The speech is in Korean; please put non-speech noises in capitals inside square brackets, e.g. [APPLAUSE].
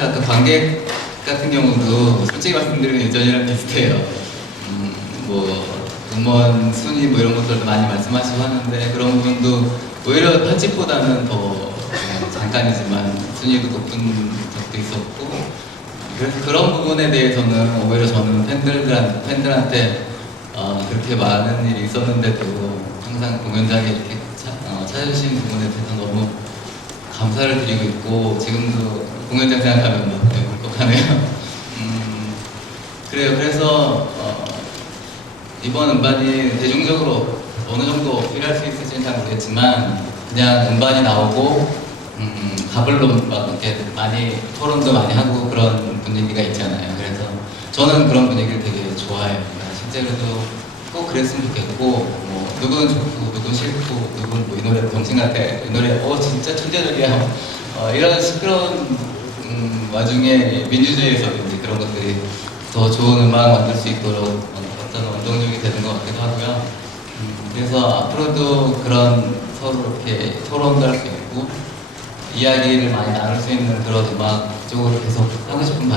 관객 같은 경우도 솔직히 말씀드리면 예전이랑 비슷해요. 음, 뭐 음원 순위 뭐 이런 것들도 많이 말씀하시고 하는데 그런 부분도 오히려 편집보다는 더 그냥 잠깐이지만 순위도 높은 적도 있었고 그래서 그런 부분에 대해서는 오히려 저는 팬들한 팬들한테 어, 그렇게 많은 일이 있었는데도 항상 공연장에 이렇게 차, 어, 찾아주신 부분에 대해서 너무 감사를 드리고 있고 지금도 공연장 생각하면 막 되게 울컥하네요. [LAUGHS] 음, 그래요. 그래서 어, 이번 음반이 대중적으로 어느 정도 필요할 수 있을지는 잘 모르겠지만 그냥 음반이 나오고 음, 가블로 막 이렇게 많이 토론도 많이 하고 그런 분위기가 있잖아요. 그래서 저는 그런 분위기를 되게 좋아해요. 그러니까 실제로도 꼭 그랬으면 좋겠고 뭐 누구는 좋고 누구는 싫고 누구는 뭐 이 노래 같아 이 노래 어 진짜 천재적이야 어, 이런 시끄러운 음, 와중에 민주주의에서 이제 그런 것들이 더 좋은 음악 만들 수 있도록 어떤 원동력이 되는 것 같기도 하고요. 음, 그래서 앞으로도 그런 서로 이렇게 토론도 할 수 있고 이야기를 많이 나눌 수 있는 그런 음악 쪽으로 계속 하고 싶은